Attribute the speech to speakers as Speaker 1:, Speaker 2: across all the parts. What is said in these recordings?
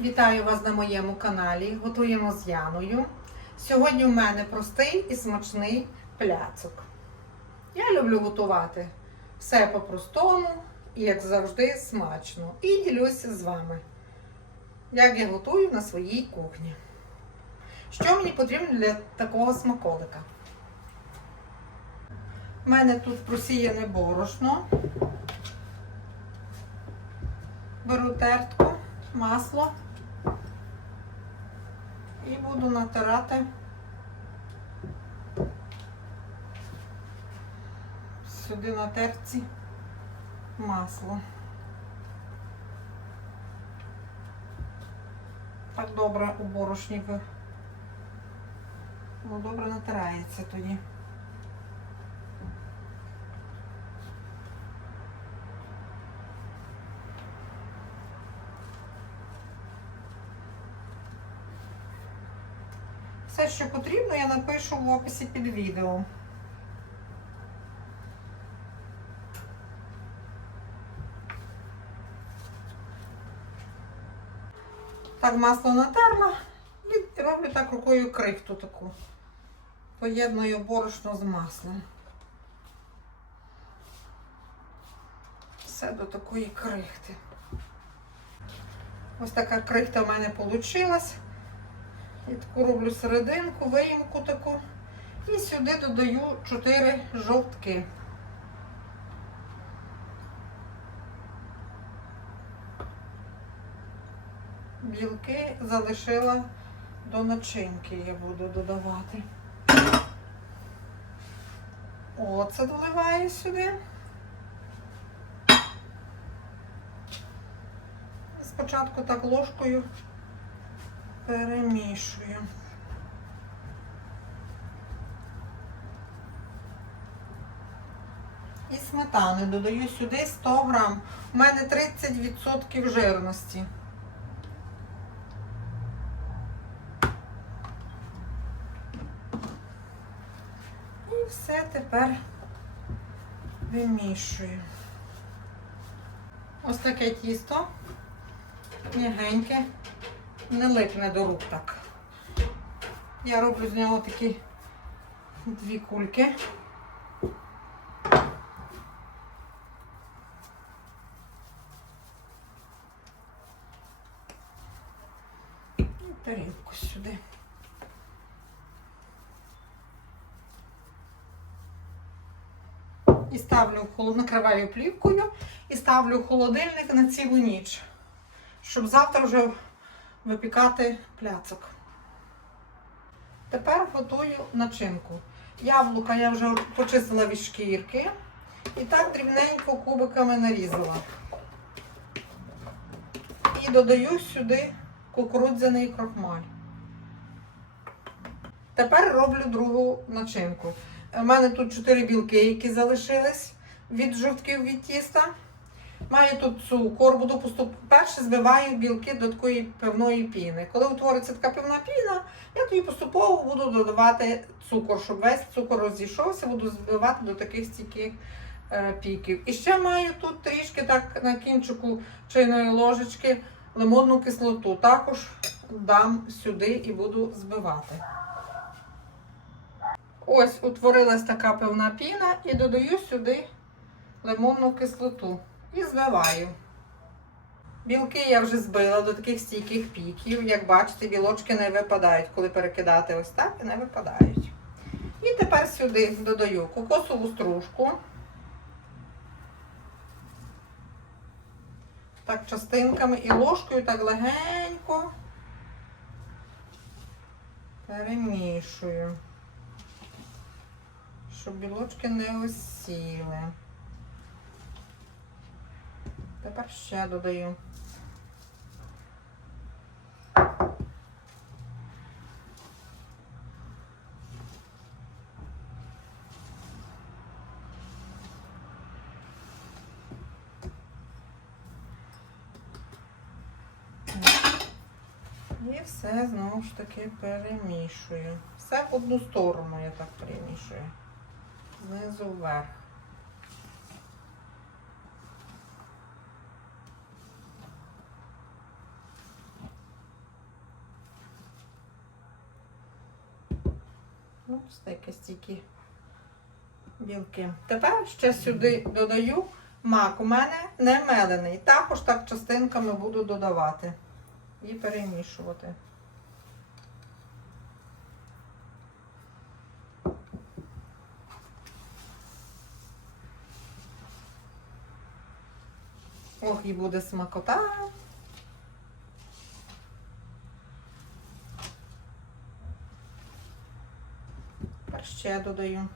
Speaker 1: Вітаю вас на моєму каналі. Готуємо з Яною. Сьогодні в мене простий і смачний пляцок. Я люблю готувати все по-простому і, як завжди, смачно. І ділюся з вами, як я готую на своїй кухні. Що мені потрібно для такого смаколика? У мене тут просіяне борошно. Беру тертку, масло і буду натирати сюди на терці масло. Так добре у борошні ну, добре натирається тоді. Що потрібно, я напишу в описі під відео. Так, масло натерла і роблю так рукою крихту таку. Поєдную борошно з маслом. Все до такої крихти. Ось така крихта в мене вийшла. І таку роблю серединку, виїмку таку. І сюди додаю 4 жовтки. Білки залишила до начинки, я буду додавати. Оце доливаю сюди. Спочатку так ложкою перемішую. І сметани додаю сюди 100 грам. У мене 30% жирності. І все тепер вимішую. Ось таке тісто, м'ягеньке не липне до рук так. Я роблю з нього такі дві кульки. І тарілку сюди. І ставлю накриваю плівкою і ставлю холодильник на цілу ніч, щоб завтра вже випікати пляцок. Тепер готую начинку. Яблука я вже почистила від шкірки і так дрібненько кубиками нарізала. І додаю сюди кукурудзяний крохмаль. Тепер роблю другу начинку. У мене тут 4 білки, які залишились від жовтків від тіста. Маю тут цукор, буду поступ... перше збиваю білки до такої пивної піни. Коли утвориться така пивна піна, я тоді поступово буду додавати цукор, щоб весь цукор розійшовся, буду збивати до таких стійких е, піків. І ще маю тут трішки так на кінчику чайної ложечки лимонну кислоту. Також дам сюди і буду збивати. Ось утворилась така пивна піна і додаю сюди лимонну кислоту і збиваю. Білки я вже збила до таких стійких піків. Як бачите, білочки не випадають, коли перекидати ось так не випадають. І тепер сюди додаю кокосову стружку. Так, частинками і ложкою так легенько перемішую, щоб білочки не осіли. Тепер ще додаю. І все знову ж таки перемішую. Все в одну сторону я так перемішую. Знизу вверх. Ну, стейки стільки білки. Тепер ще сюди додаю мак. У мене не мелений. Також так частинками буду додавати і перемішувати. Ох, і буде смакота. Ще додаю.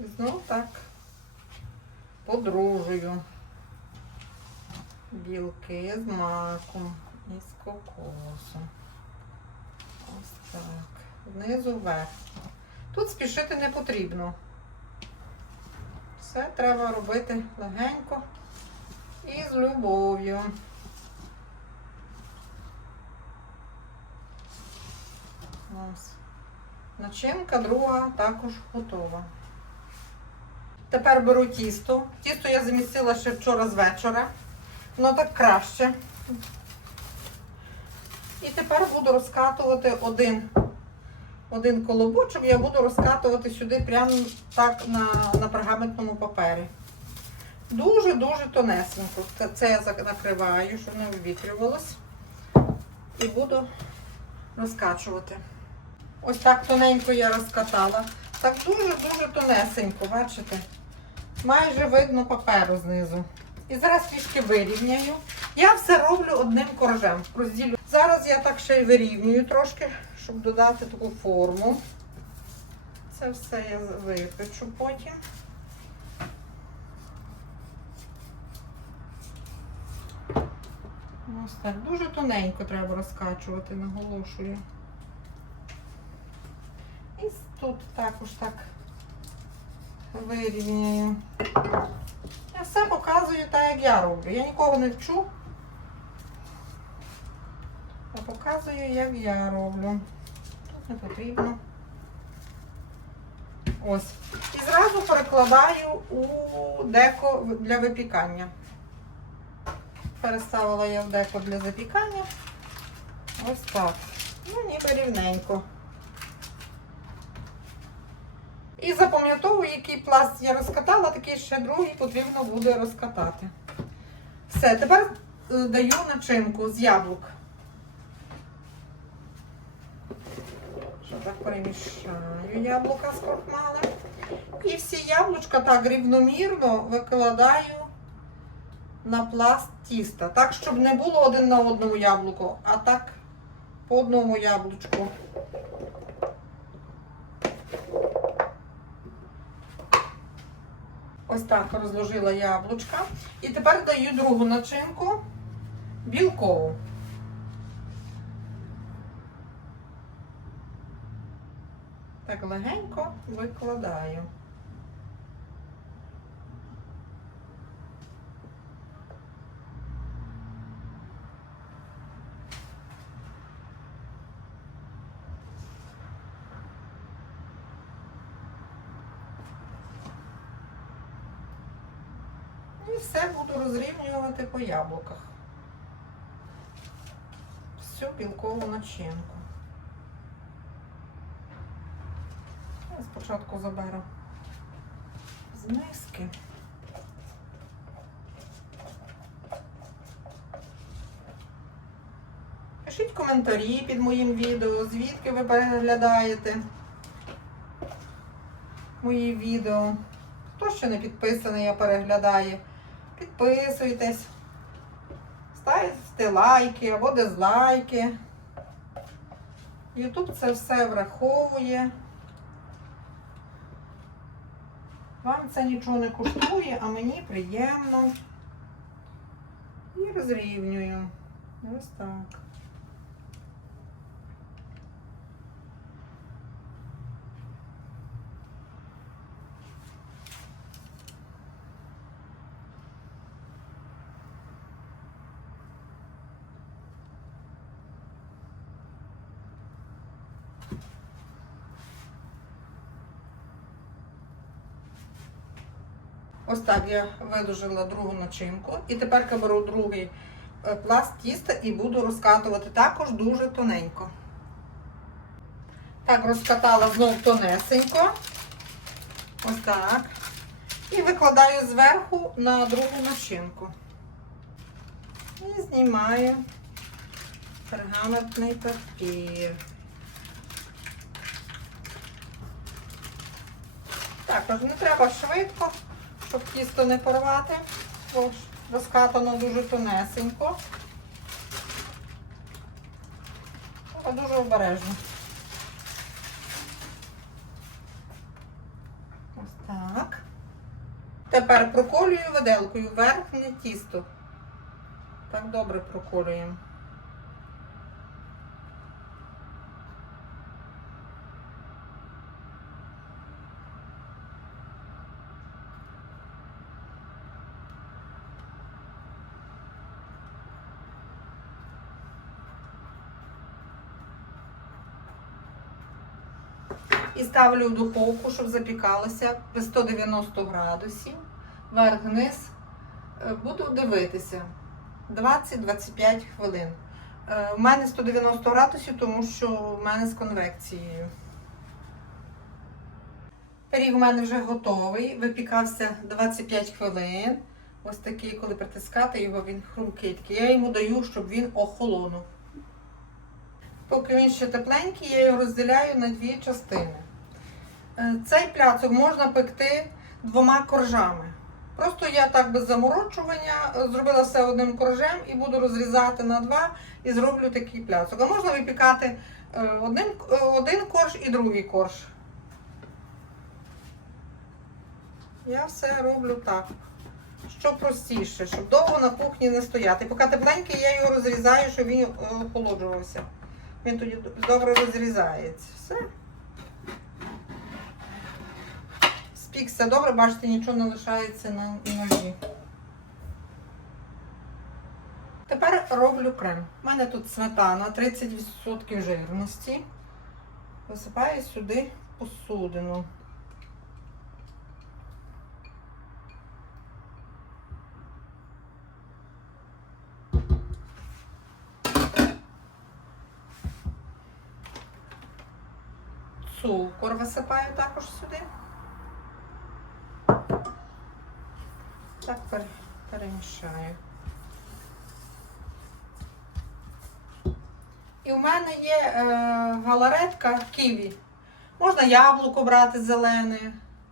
Speaker 1: І Знов так подружую білки з маком і з кокосом. Ось так. Знизу вверх. Тут спішити не потрібно. Все треба робити легенько і з любов'ю. Ось. Начинка друга також готова. Тепер беру тісто. Тісто я замістила ще вчора з вечора. Воно так краще. І тепер буду розкатувати один, один колобочок, я буду розкатувати сюди прямо так на, на пергаментному папері. Дуже-дуже тонесенько. Це, я накриваю, щоб не вивітрювалось. І буду розкачувати. Ось так тоненько я розкатала. Так дуже-дуже тонесенько, бачите? Майже видно паперу знизу. І зараз трішки вирівняю. Я все роблю одним коржем. Розділю. Зараз я так ще й вирівнюю трошки, щоб додати таку форму. Це все я випечу потім. Ось так. Дуже тоненько треба розкачувати, наголошую. Тут також так вирівняю. Я все показую так, як я роблю. Я нікого не вчу. Я показую, як я роблю. Тут не потрібно. Ось. І зразу перекладаю у деко для випікання. Переставила я в деко для запікання. Ось так. Ну, ніби рівненько. І запам'ятовую, який пласт я розкатала, такий ще другий потрібно буде розкатати. Все, тепер е, даю начинку з яблук. Що так перемішаю яблука з крохмалем. І всі яблучка так рівномірно викладаю на пласт тіста. Так, щоб не було один на одному яблуку, а так по одному яблучку. Ось так розложила яблучка. І тепер даю другу начинку білкову. Так легенько викладаю. І все буду розрівнювати по яблуках. Всю білкову начинку. Я спочатку заберу з миски. Пишіть коментарі під моїм відео, звідки ви переглядаєте мої відео. Хто ще не підписаний, а переглядає, підписуйтесь, ставте лайки або дизлайки. Ютуб це все враховує. Вам це нічого не коштує, а мені приємно. І розрівнюю. Ось так. Ось так я видужила другу начинку. І тепер я беру другий е, пласт тіста і буду розкатувати також дуже тоненько. Так, розкатала знову тонесенько. Ось так. І викладаю зверху на другу начинку. І знімаю пергаментний папір. Також не треба швидко, щоб тісто не порвати, бо розкатано дуже тонесенько. Треба дуже обережно. Ось так. Тепер проколюю виделкою верхнє тісто. Так добре проколюємо. І ставлю в духовку, щоб запікалося при 190 градусів. Вверх-вниз. Е, Буду дивитися 20-25 хвилин. Е, У мене 190 градусів, тому що в мене з конвекцією. Пиріг у мене вже готовий. Випікався 25 хвилин. Ось такий, коли притискати його, він хрумкий. Я йому даю, щоб він охолонув. Поки він ще тепленький, я його розділяю на дві частини. Е, Цей пляцок можна пекти двома коржами. Просто я так без заморочування е, зробила все одним коржем і буду розрізати на два і зроблю такий пляцок. А можна випікати е, одним, е, один корж і другий корж. Я все роблю так. Що простіше, щоб довго на кухні не стояти. Поки тепленький, я його розрізаю, щоб він охолоджувався. Він тоді добре розрізається. Все. Спікся добре, бачите, нічого не лишається на ножі. Тепер роблю крем. У мене тут сметана 30% жирності. Висипаю сюди посудину. Висипаю також сюди. Так пере- перемішаю. І в мене є е, галаретка ківі. Можна яблуко брати зелене.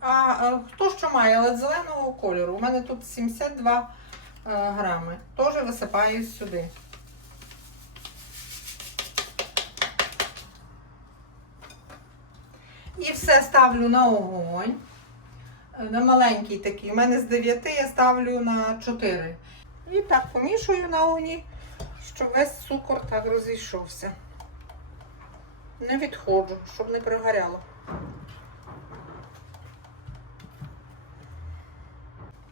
Speaker 1: А е, хто що має, але зеленого кольору. У мене тут 72 е, грами. Теж висипаю сюди. Все ставлю на огонь. Е, На маленький такий. У мене з 9 я ставлю на 4. І так помішую на огні, щоб весь цукор так розійшовся. Не відходжу, щоб не пригоряло.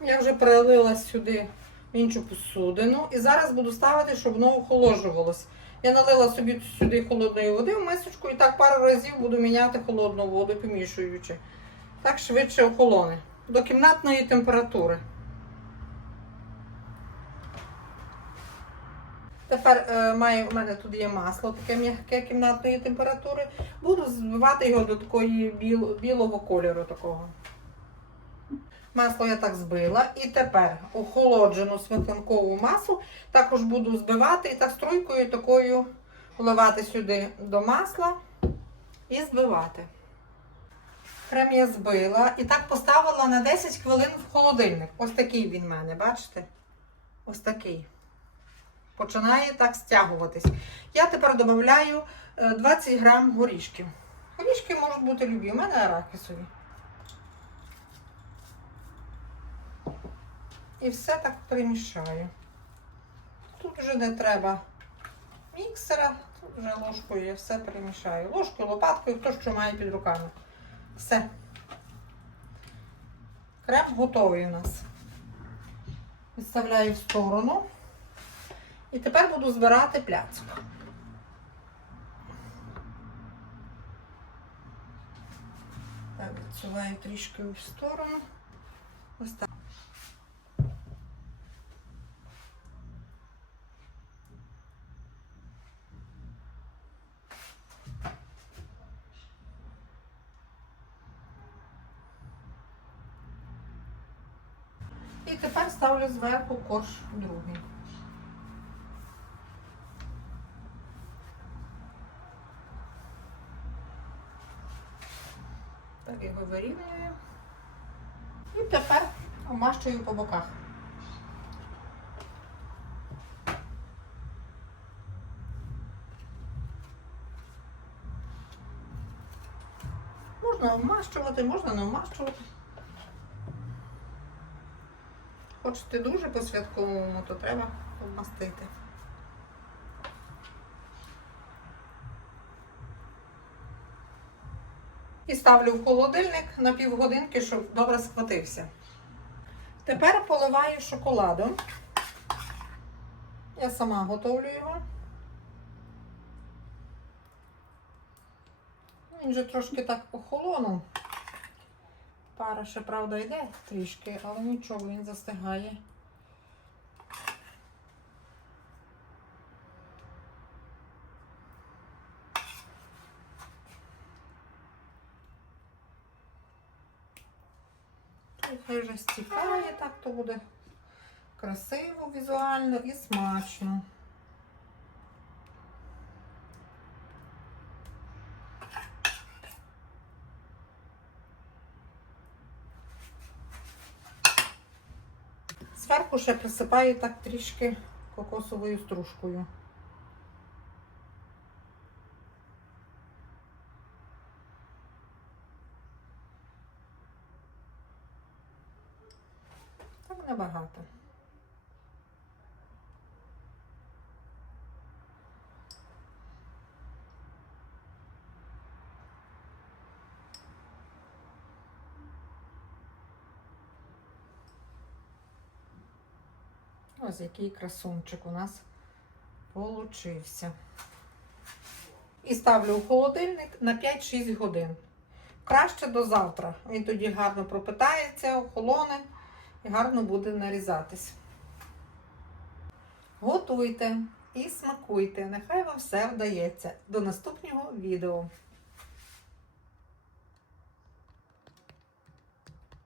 Speaker 1: Я вже перелила сюди іншу посудину і зараз буду ставити, щоб воно охолоджувалось. Я налила собі сюди холодної води в мисочку і так пару разів буду міняти холодну воду, помішуючи. Так швидше охолоне. До кімнатної температури. Тепер е, має, у мене тут є масло, таке м'яке кімнатної температури. Буду збивати його до такої біл, білого кольору такого. Масло я так збила. І тепер охолоджену сметанкову масу також буду збивати і так струйкою такою вливати сюди до масла і збивати. Крем я збила і так поставила на 10 хвилин в холодильник. Ось такий він в мене, бачите? Ось такий. Починає так стягуватись. Я тепер додаю 20 грам горішків. Горішки можуть бути любі, у мене арахісові. І все так перемішаю. Тут вже не треба міксера, тут вже ложкою я все перемішаю. Ложкою, лопаткою, хто що має під руками. Все. Крем готовий у нас. Відставляю в сторону. І тепер буду збирати пляцок. Так, відсуваю трішки в сторону. Ось. І тепер ставлю зверху корж другий. Так його вирівнюю. І тепер омащую по боках. Можна вмащувати, можна не вмащувати. Хочете дуже по-святковому, то треба обмастити. І ставлю в холодильник на півгодинки, щоб добре схватився. Тепер поливаю шоколадом. Я сама готовлю його. Він же трошки так охолонув. Пара ще, правда, йде трішки, але нічого, він застигає. Хай вже стікає, так то буде красиво, візуально і смачно. Зверху ще присипаю так трішки кокосовою стружкою. Так небагато. Ось який красунчик у нас получився. І ставлю у холодильник на 5-6 годин. Краще до завтра. Він тоді гарно пропитається, охолоне і гарно буде нарізатись. Готуйте і смакуйте. Нехай вам все вдається. До наступного відео.